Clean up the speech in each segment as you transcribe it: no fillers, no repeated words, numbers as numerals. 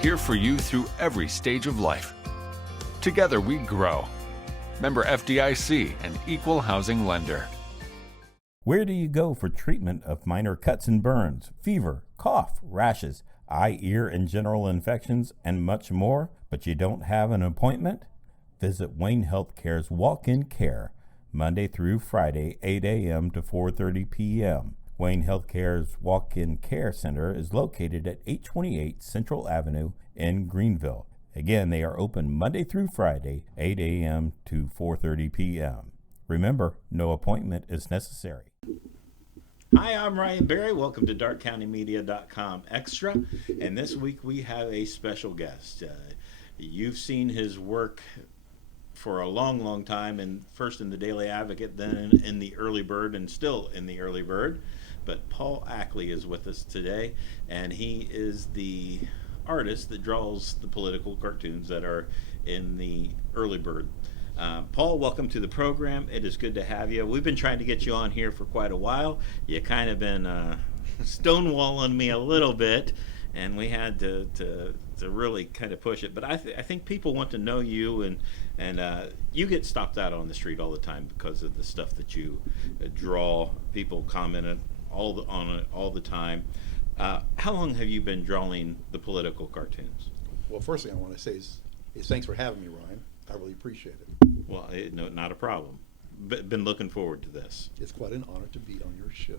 here for you through every stage of life. Together we grow. Member FDIC and Equal Housing Lender. Where do you go for treatment of minor cuts and burns, fever, cough, rashes, eye, ear, and general infections, and much more, but you don't have an appointment? Visit Wayne Healthcare's Walk-In Care, Monday through Friday, 8 a.m. to 4:30 p.m. Wayne Healthcare's Walk-In Care Center is located at 828 Central Avenue in Greenville. Again, they are open Monday through Friday, 8 a.m. to 4:30 p.m. Remember, no appointment is necessary. Hi, I'm Ryan Berry. Welcome to DarkCountyMedia.com Extra. And this week we have a special guest. You've seen his work for a long, long time, and first in the Daily Advocate, then in the Early Bird, and still in the Early Bird. But Paul Ackley is with us today, and he is the artist that draws the political cartoons that are in the Early Bird. Paul, welcome to the program. It is good to have you. We've been trying to get you on here for quite a while. You kind of been stonewalling me a little bit, and we had to really kind of push it. But I think people want to know you, and you get stopped out on the street all the time because of the stuff that you draw. People comment on it all the time. How long have you been drawing the political cartoons? Well, first thing I want to say is thanks for having me, Ryan. I really appreciate it. Well, no, not a problem. Been looking forward to this. It's quite an honor to be on your show,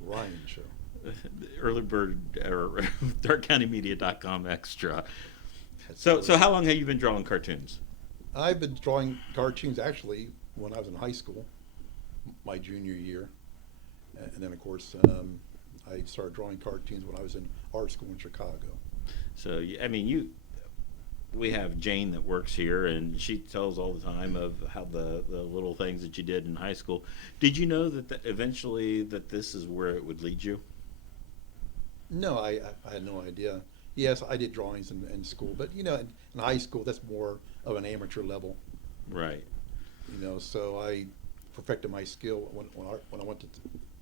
Ryan Show. Early Bird or DarkCountyMedia.com Extra. So how long have you been drawing cartoons? I've been drawing cartoons actually when I was in high school, my junior year, and then of course I started drawing cartoons when I was in art school in Chicago. So I mean, we have Jane that works here, and she tells all the time of how the little things that you did in high school. Did you know that eventually that this is where it would lead you? No, I had no idea. Yes, I did drawings in school, but in high school that's more of an amateur level. Right. So I perfected my skill when I went to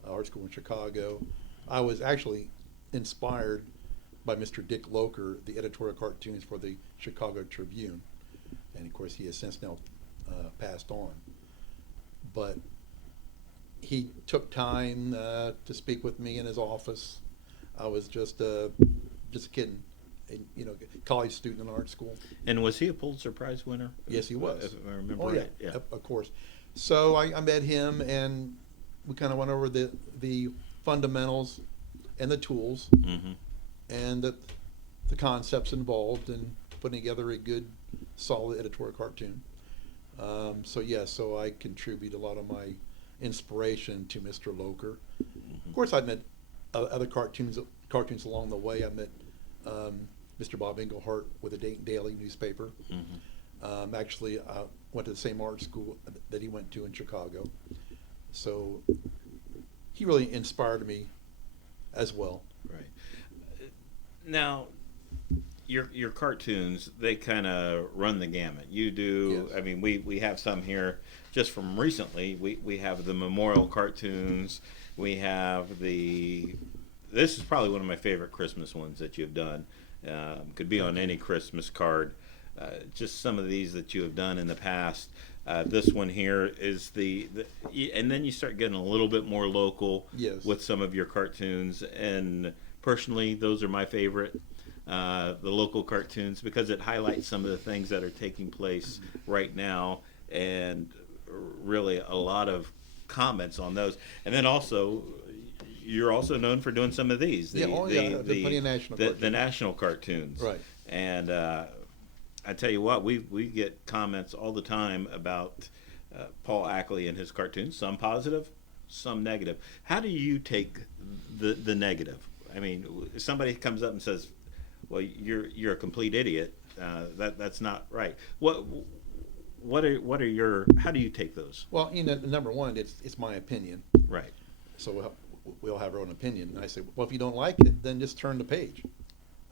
art school in Chicago. I was actually inspired by Mr. Dick Loker, the editorial cartoons for the Chicago Tribune, and of course he has since now passed on. But he took time to speak with me in his office. I was just a kid, college student in art school. And was he a Pulitzer Prize winner? Yes, he was. If I remember right. Yeah, of course. So I met him, and we kind of went over the fundamentals and the tools. Mm-hmm. And the concepts involved in putting together a good, solid editorial cartoon. So I contribute a lot of my inspiration to Mr. Loker. Mm-hmm. Of course, I met other cartoons along the way. I met Mr. Bob Englehart with the Dayton Daily newspaper. Mm-hmm. Actually, I went to the same art school that he went to in Chicago. So he really inspired me as well. Right. Now, your cartoons, they kind of run the gamut. You do, Yes. I mean, we have some here just from recently. We have the memorial cartoons. We have this is probably one of my favorite Christmas ones that you've done. Could be on any Christmas card. Just some of these that you have done in the past. This one here is and then you start getting a little bit more local. Yes. With some of your cartoons, and personally, those are my favorite, the local cartoons, because it highlights some of the things that are taking place right now, and really a lot of comments on those. And then also, you're also known for doing some of these, Plenty of national cartoons. The national cartoons. Right. And I tell you what, we get comments all the time about Paul Ackley and his cartoons, some positive, some negative. How do you take the negative? I mean, if somebody comes up and says, "Well, you're a complete idiot," that's not right. What are your? How do you take those? Well, number one, it's my opinion. Right. So we all have our own opinion, and I say, well, if you don't like it, then just turn the page.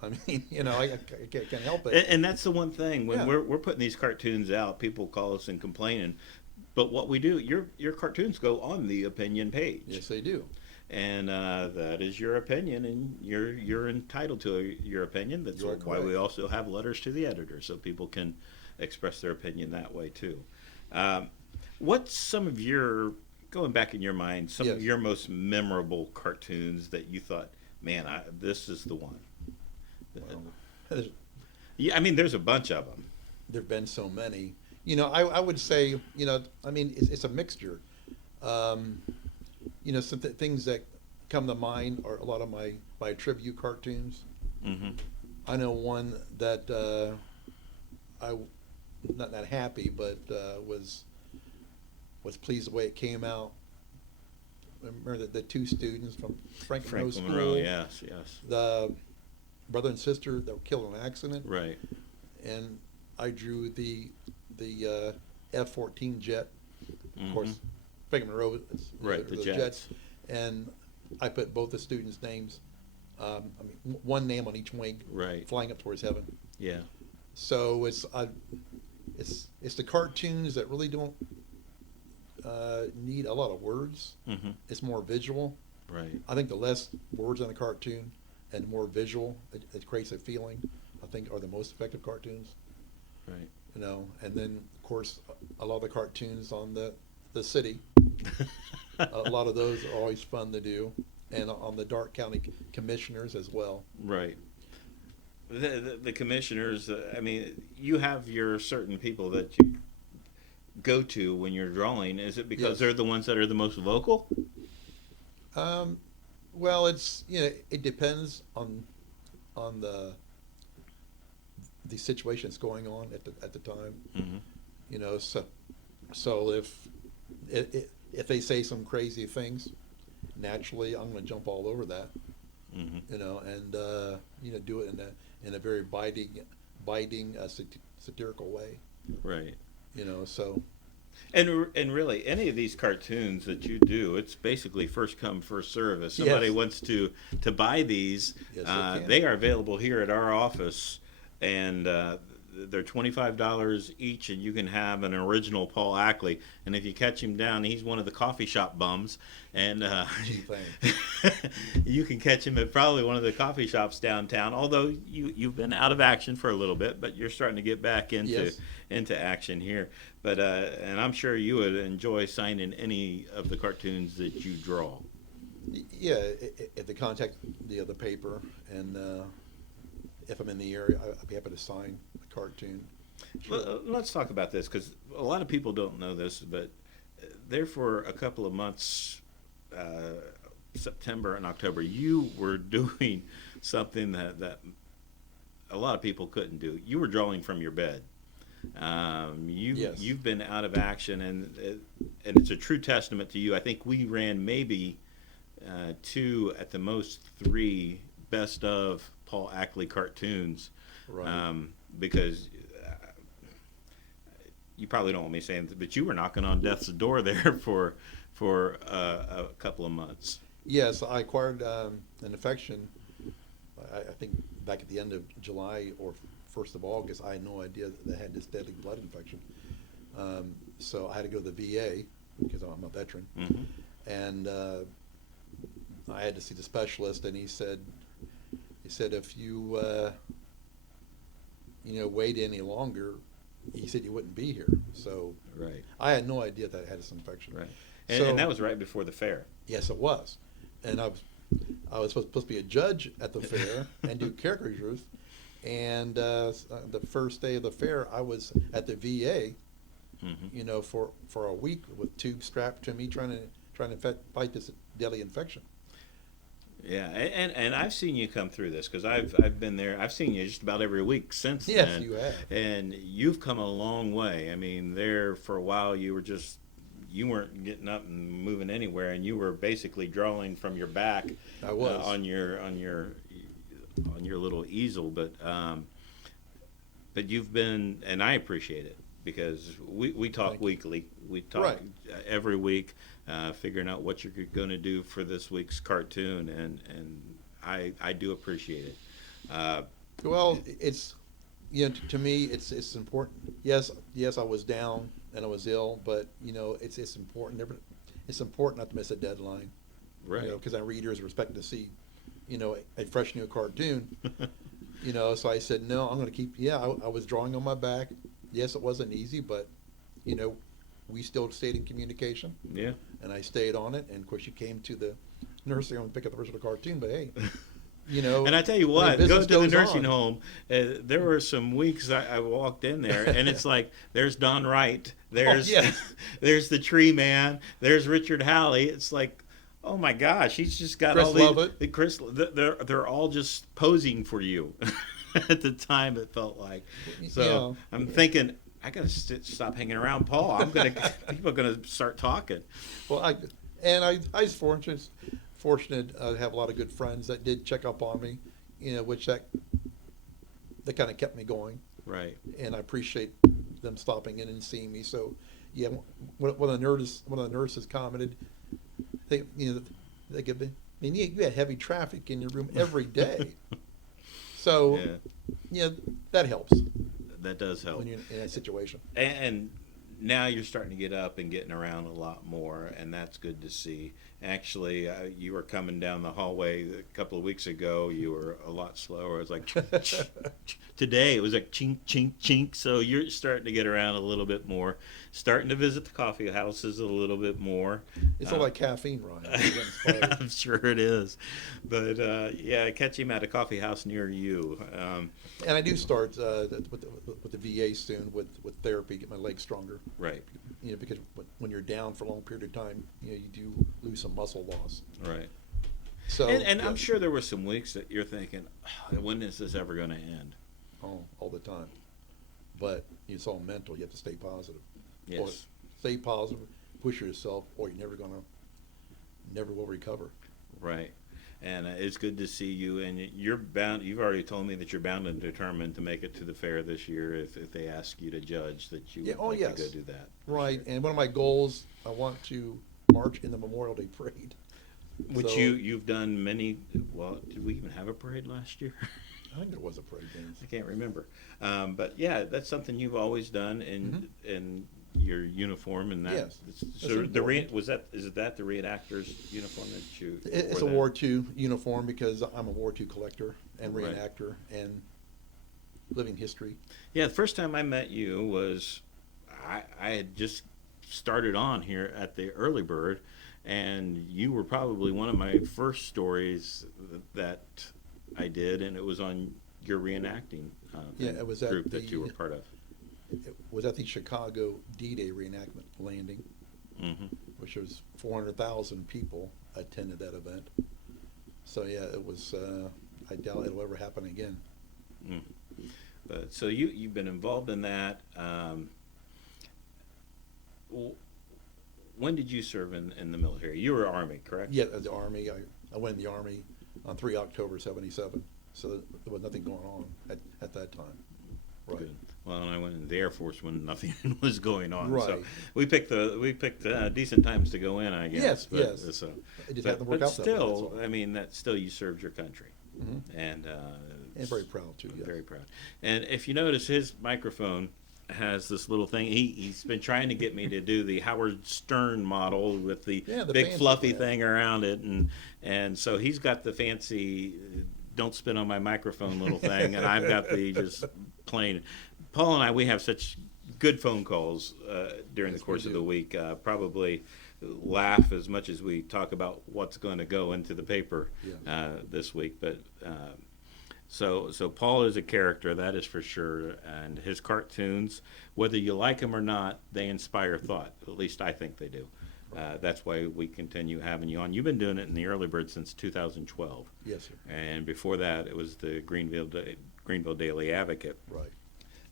I mean, I can't help it. And that's the one thing when Yeah. we're putting these cartoons out, people call us and complaining. But what we do, your cartoons go on the opinion page. Yes, they do. and that is your opinion, and you're entitled to your opinion. That's You are why we correct. also have letters to the editor, so people can express their opinion that way too. Um, what's some of your going back in your mind, some of Yes. your most memorable cartoons that you thought, man, this is the one? Well, there's Yeah, I mean, there's a bunch of them. there've been so many. I would say, I mean, it's a mixture. Um, some things that come to mind are a lot of my tribute cartoons. Hmm. I know one that I not that happy, but was pleased the way it came out. Remember the two students from Franklin Road Franklin School, Monroe, yes, yes, the brother and sister that were killed in an accident, right, and I drew the F-14 jet. Of course, Mhm. Franklin Monroe is Right, the jets. and I put both the students' names. I mean, one name on each wing, Right, flying up towards heaven. yeah, So it's the cartoons that really don't need a lot of words. hmm, It's more visual. right, I think the less words on the cartoon and the more visual, it creates a feeling. I think are the most effective cartoons. right. And then of course a lot of the cartoons on the city. A lot of those are always fun to do, and on the Dark County commissioners as well. Right. The commissioners, I mean, you have your certain people that you go to when you're drawing. Is it because Yes. they're the ones that are the most vocal? Um, well, it depends on the situation that's going on at the time. Hmm. So if they say some crazy things, naturally I'm going to jump all over that. Hmm. And do it in a very biting satirical way. Right. So And really, any of these cartoons that you do, it's basically first come, first serve. If somebody Yes. wants to buy these, Yes, they can. they are available here at our office, and they're $25 each, and you can have an original Paul Ackley. And if you catch him down, he's one of the coffee shop bums, and you can catch him at probably one of the coffee shops downtown. Although you've been out of action for a little bit, but you're starting to get back Yes. into action here. But and I'm sure you would enjoy signing any of the cartoons that you draw. Yeah, if they contact the paper, and if I'm in the area, I'd be happy to sign a cartoon. Sure. Let's talk about this, because a lot of people don't know this, but there for a couple of months, September and October, you were doing something that a lot of people couldn't do. You were drawing from your bed. Yes. You've been out of action, and it's a true testament to you. I think we ran maybe two, at the most three, best of Paul Ackley cartoons, Right. because you probably don't want me saying this, but you were knocking on death's door there for a couple of months. Yes, I acquired an infection. I think back at the end of July or 1st of August. I had no idea that I had this deadly blood infection. So I had to go to the VA because I'm a veteran, Hmm. and I had to see the specialist, and he said if you wait any longer, he said you wouldn't be here. So Right, I had no idea that I had this infection. right, So- and that was right before the fair. Yes, it was, and I was supposed to be a judge at the fair and do caricatures, and the first day of the fair, I was at the VA, Hmm. for a week with tubes strapped to me, trying to fight this deadly infection. Yeah, and I've seen you come through this, because I've been there. I've seen you just about every week since Yes, then. you have. And you've come a long way. I mean, there for a while you weren't getting up and moving anywhere, and you were basically drawing from your back. I was. On your little easel, but you've been, and I appreciate it, because we talk Thank you. weekly. We talk Right. every week, figuring out what you're going to do for this week's cartoon, and I do appreciate it. Well, it's to me it's important. Yes, I was down and I was ill, but it's important. It's important not to miss a deadline. Right. Because our readers were expecting to see, a fresh new cartoon. So I said, no, I'm going to keep. Yeah, I was drawing on my back. Yes, it wasn't easy, but we still stayed in communication. Yeah. And I stayed on it. And of course, you came to the nursing home to pick up the original cartoon. But hey, And I tell you what, go business to the goes nursing on. home. There were some weeks I walked in there, and it's like there's Don Wright, there's yes. there's the Tree Man, there's Richard Halley. It's like, oh my gosh, he's just got Chris all Lovett. these. Chris, they're all just posing for you. At the time, it felt like. So I'm thinking, I gotta stop hanging around Paul. People are gonna start talking. Well, I was fortunate to have a lot of good friends that did check up on me, which that kind of kept me going. Right. And I appreciate them stopping in and seeing me. So, yeah, one of the nurses commented, they give me, you had heavy traffic in your room every day. So, that helps. That does help when you're in that situation. And now you're starting to get up and getting around a lot more, and that's good to see. Actually, you were coming down the hallway a couple of weeks ago. You were a lot slower. It was like today. It was like chink, chink, chink. So you're starting to get around a little bit more. Starting to visit the coffee houses a little bit more. It's all like caffeine, Ryan. I'm sure it is. But, catch him at a coffee house near you. And I do start with the VA soon with therapy, get my legs stronger. Right. Because when you're down for a long period of time, you do lose some muscle loss. Right. So and I'm sure there were some weeks that you're thinking, when is this ever going to end? Oh, all the time. But it's all mental. You have to stay positive. Yes. Or stay positive, push yourself, or you're never will recover. Right. And it's good to see you. And you're bound. You've already told me that you're bound and determined to make it to the fair this year. If they ask you to judge, that you would like to go do that. Right. Sure. And one of my goals, I want to march in the Memorial Day parade. Which you've done many. Well, did we even have a parade last year? I think there was a parade. I can't remember. But yeah, that's something you've always done in your uniform, and that. Yes. So is that the reenactor's uniform that you? It's a War II uniform because I'm a War II collector and reenactor and living history. Yeah, the first time I met you was I had just started on here at the Early Bird, and you were probably one of my first stories that I did, and it was on your reenacting it was at group that you were part of. It was at the Chicago D-Day reenactment landing, which was 400,000 people attended that event. So yeah, it was. I doubt it'll ever happen again. But so you've been involved in that. When did you serve in the military? You were Army, correct? Yeah, the Army. I went in the Army on 3 October 77. So there was nothing going on at that time. Right. Good. Well, and I went in the Air Force when nothing was going on. Right. So we picked decent times to go in, I guess. Yes. So, it just happened to work out that way, that's still, all. I mean, that still you served your country, and very proud too. Yes. Very proud. And if you notice, his microphone has this little thing. He's been trying to get me to do the Howard Stern model with the big fluffy thing around it, and so he's got the fancy don't spit on my microphone little thing, and I've got the just plain. Paul and I, we have such good phone calls during the course of the week. Probably laugh as much as we talk about what's going to go into the paper this week. But so Paul is a character, that is for sure, and his cartoons, whether you like them or not, they inspire thought. At least I think they do. That's why we continue having you on. You've been doing it in the Early Bird since 2012. Yes, sir. And before that, it was the Greenville Daily Advocate. Right.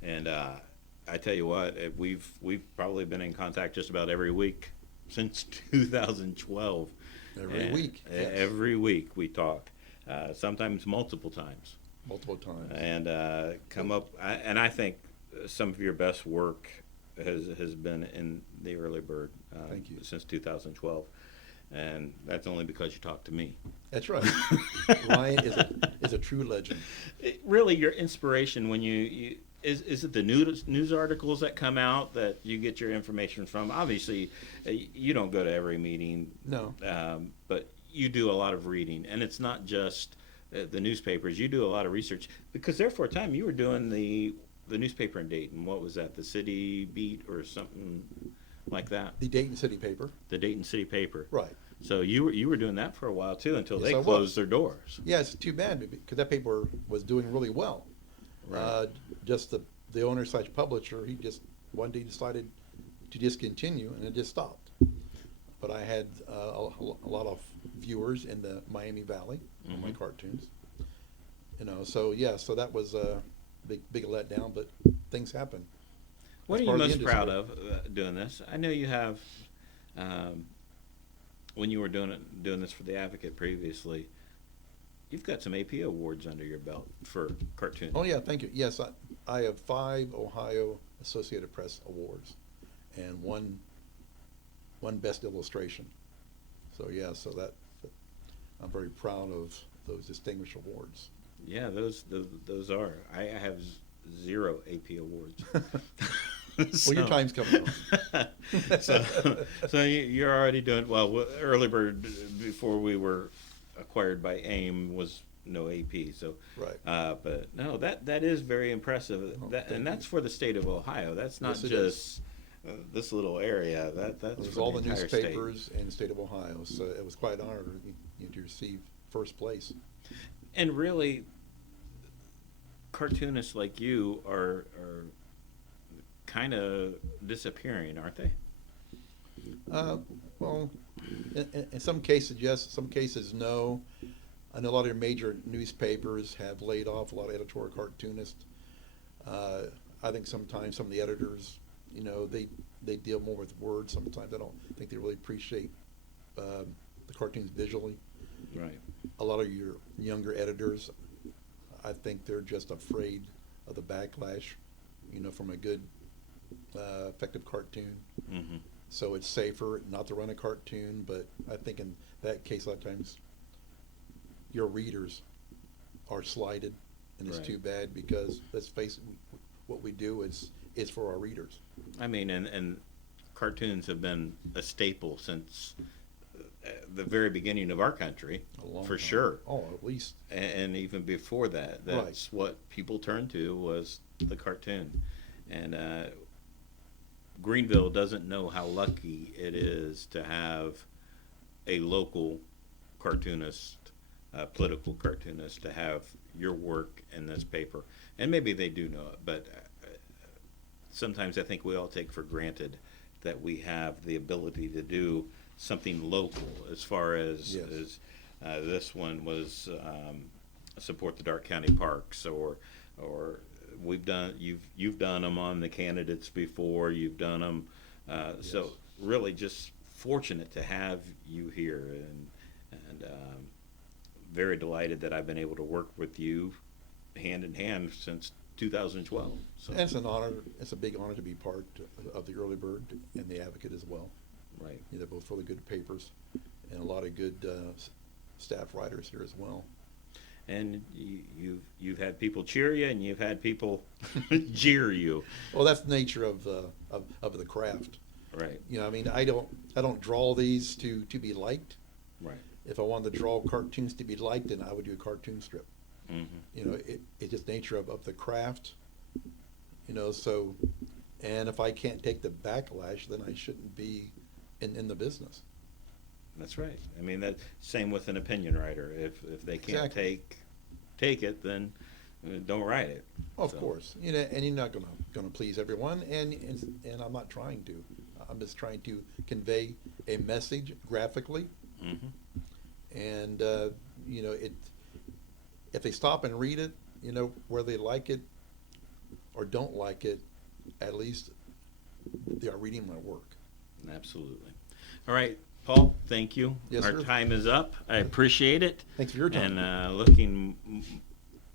And I tell you what, we've probably been in contact just about every week since 2012. Every week. Yes. Every week we talk, sometimes multiple times. Multiple times. And come up, and I think some of your best work has been in the Early Bird. Thank you. Since 2012. And that's only because you talk to me. That's right. Ryan is a true legend. Really, your inspiration when you is it the news articles that come out that you get your information from? Obviously, you don't go to every meeting. No. But you do a lot of reading, and it's not just the newspapers. You do a lot of research because there for a time you were doing the newspaper in Dayton. What was that? The City Beat or something like that? The Dayton City paper. The Dayton City paper. Right. So you were doing that for a while too until Yes, they I was. closed their doors. Yeah, it's too bad because that paper was doing really well. Right. Just the owner slash publisher, he just one day decided to discontinue, and it just stopped. But I had a lot of viewers in the Miami Valley on my cartoons. So yeah, so that was a big letdown, but things happen. What That's are you part of the most proud industry. of doing this? I know you have, when you were doing this for the Advocate previously, you've got some AP awards under your belt for cartooning. Oh yeah, thank you. Yes, I have 5 Ohio Associated Press awards, and one Best Illustration. So yeah, so that I'm very proud of those distinguished awards. Yeah, those are. I have 0 AP awards. Well, your time's coming on. so you're already doing well. Early Bird, before we were acquired by AIM, was no AP. So Right. But no, that is very impressive. Oh, And that's for the state of Ohio. That's not Yes, it just this little area. That's It was for all the the entire state. newspapers in the state of Ohio, so it was quite an honor to receive first place. And really, cartoonists like you are kind of disappearing, aren't they? Well, in some cases, yes. Some cases, no. I know a lot of your major newspapers have laid off a lot of editorial cartoonists. I think sometimes some of the editors, they deal more with words. Sometimes I don't think they really appreciate the cartoons visually. Right. A lot of your younger editors, I think they're just afraid of the backlash, from a good, effective cartoon. Mm-hmm. So it's safer not to run a cartoon, but I think in that case, a lot of times, your readers are slighted, and it's Right. too bad because, let's face it, what we do is for our readers. I mean, and cartoons have been a staple since the very beginning of our country, A long for time. sure. Oh, at least. And even before that, that's what people turned to was the cartoon. And Greenville doesn't know how lucky it is to have a local cartoonist, political cartoonist, to have your work in this paper. And maybe they do know it, but sometimes I think we all take for granted that we have the ability to do something local, as far as Yes. this one was support the Darke County parks, or we've done you've done them on the candidates before, you've done them, so really just fortunate to have you here, and very delighted that I've been able to work with you hand in hand since 2012. So And it's an honor. It's a big honor to be part of the Early Bird and the Advocate as well. right. They're both really good papers, and a lot of good staff writers here as well. And you've had people cheer you, and you've had people jeer you. Well, that's the nature of the craft. Right. I mean, I don't draw these to be liked. Right. If I wanted to draw cartoons to be liked, then I would do a cartoon strip. Mm-hmm. It's just nature of the craft. So, and if I can't take the backlash, then I shouldn't be in the business. That's right. I mean, that same with an opinion writer. If they can't Exactly. take it, then don't write it. Of So, course, and you're not gonna please everyone, and I'm not trying to. I'm just trying to convey a message graphically, Mm-hmm. and if they stop and read it, whether they like it or don't like it, at least they are reading my work. Absolutely. All right, Paul. Thank you. Yes, Our sir. time is up. I appreciate it. Thanks for your time. And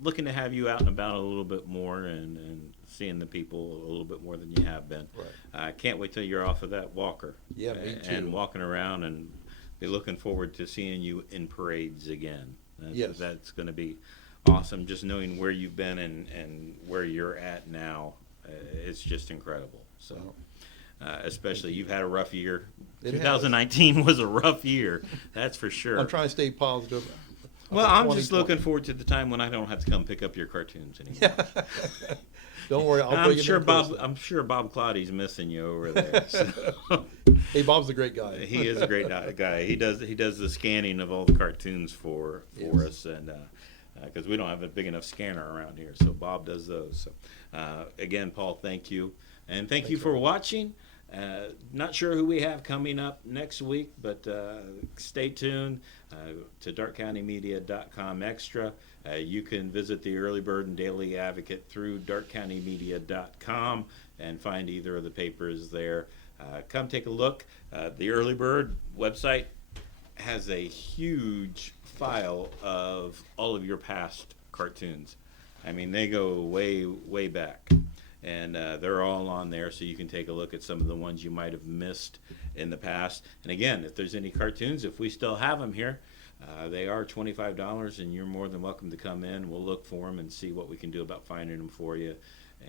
looking to have you out and about a little bit more, and seeing the people a little bit more than you have been. Right. I can't wait till you're off of that walker. Yeah, me too. And walking around, and be looking forward to seeing you in parades again. Yes. That's going to be awesome. Just knowing where you've been and where you're at now, it's just incredible. So, Well, especially you've had a rough year. It has. 2019 was a rough year, that's for sure. I'm trying to stay positive. Well, for I'm just 2020. looking forward to the time when I don't have to come pick up your cartoons anymore. Don't worry, I'll bring it in person. I'm sure Bob Clottey's missing you over there. So. Hey, Bob's a great guy. He is a great guy. He does the scanning of all the cartoons for us, and because we don't have a big enough scanner around here, so Bob does those. So again, Paul, thank you, and thank you for watching. Not sure who we have coming up next week, but stay tuned to darkcountymedia.com extra. You can visit the Early Bird and Daily Advocate through darkcountymedia.com and find either of the papers there. Come take a look. The Early Bird website has a huge file of all of your past cartoons. I mean, they go way, way back. And they're all on there, so you can take a look at some of the ones you might have missed in the past. And again, if there's any cartoons, if we still have them here, they are $25, and you're more than welcome to come in. We'll look for them and see what we can do about finding them for you.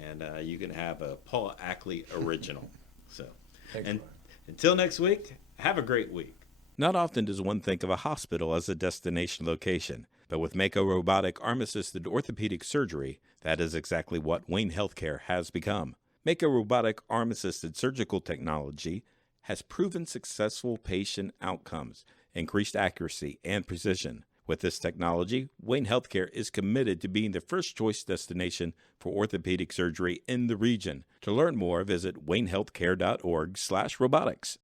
And you can have a Paul Ackley original. So, Thanks, and Brian. until next week, have a great week. Not often does one think of a hospital as a destination location, but with Mako Robotic Arm-Assisted Orthopedic Surgery, that is exactly what Wayne Healthcare has become. Mako Robotic Arm-Assisted Surgical Technology has proven successful patient outcomes, increased accuracy, and precision. With this technology, Wayne Healthcare is committed to being the first choice destination for orthopedic surgery in the region. To learn more, visit waynehealthcare.org/robotics.